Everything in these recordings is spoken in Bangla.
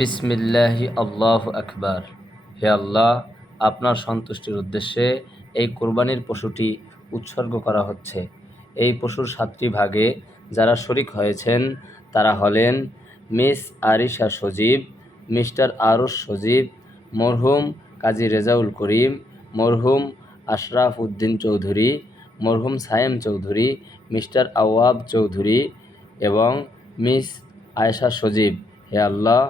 বিসমিল্লাহি আল্লাহু আকবার। হে আল্লাহ, আপনার সন্তুষ্টির উদ্দেশ্যে এই কোরবানির পশুটি উৎসর্গ করা হচ্ছে। এই পশুর 7টি ভাগে যারা শরিক হয়েছেন তারা হলেন মিস আরিশা সজীব, মিস্টার আরুষ সজীব, মরহুম কাজী রেজাউল করিম, মরহুম আশরাফ উদ্দিন চৌধুরী, মরহুম সায়েম চৌধুরী, মিস্টার আওয়াব চৌধুরী এবং মিস আয়েশা সজীব। হে আল্লাহ,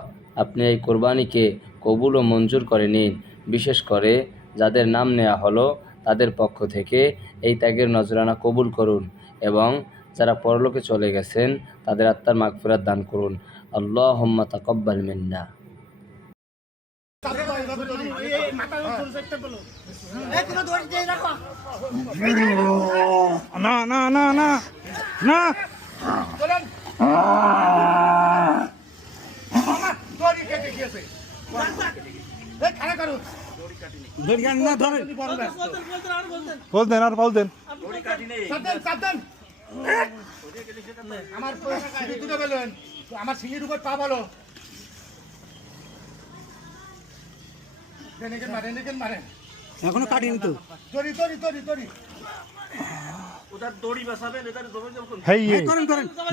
আপনি এই কোরবানিকে কবুল ও মঞ্জুর করে নিন। বিশেষ করে যাদের নাম নেওয়া হলো তাদের পক্ষ থেকে এই ত্যাগের নজরানা কবুল করুন এবং যারা পরলোকে চলে গেছেন তাদের আত্মার মাগফিরাত দান করুন। আল্লাহুম্মা তাকাব্বাল মিন্না। না না না না না বলতেন আর বলতেন আমার সিঁড়ির উপর পা বলো মারেন এখনো কাটিনি তো দড়ি দড়ি দড়ি দড়ি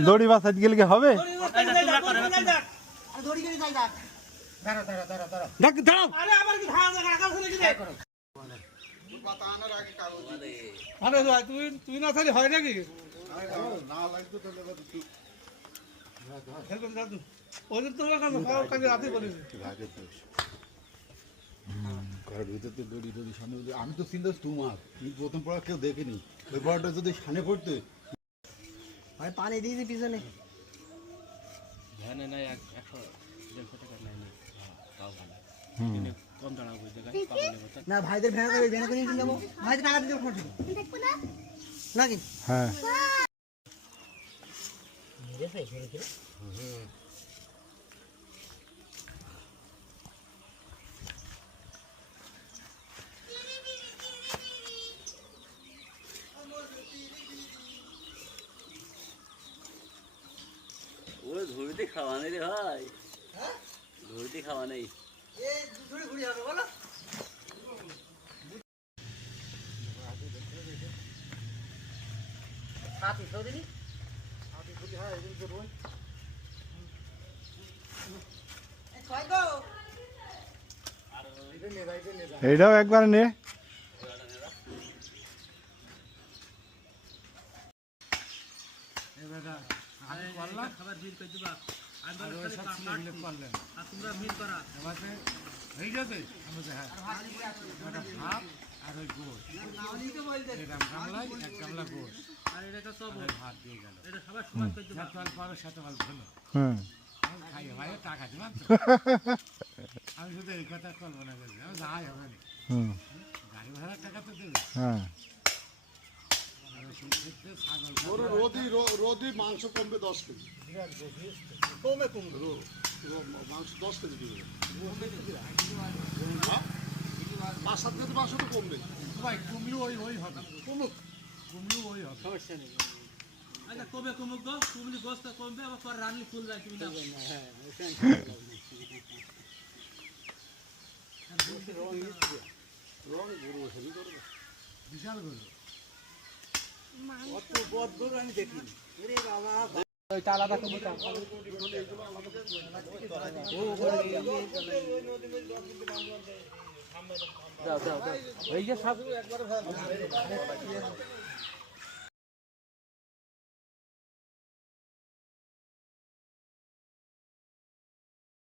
দড়ি বাসাইতে গেলে কি হবে? তুই না থাকলে হয় নাকি? আমি তো চিন্তা তোমার প্রথম পড়া কেউ দেখেনি ওই বড়টা যদি সামনে পড়তে পানি দিয়েছি পিছনে না ভাইদের ভ্যান করে নিয়ে যাবো ভাইদের টাকা দিতে নাকি হ্যাঁ ধুইতে খাওয়া নেই রে ভাই, ধুইতে খাওয়া নেই। এইটাও একবার নে আমি শুধু এই কথা কল্পনা করি যাই হবে না গাড়ি ভাড়ার টাকা তো দেবে রোদি মাংস কমবে 10 কেজি কমে মাংস 10 কেজি দিবে 5-7 কেজি মাংস তো কমবে ভাই কমলেও ওই হবে কমলেও ওই হবে সমস্যা নেই আচ্ছা কমে কমুক গো কমলি গোস্ত কমবে আবার পর রান্নি ফুল যায় তুমি না হ্যাঁ রং গরু হেভি করবে বিশাল গরু কত বদ গরু আমি দেখি আরে বাবা ওইটা আলাদা করে দাও এই যে সব একবার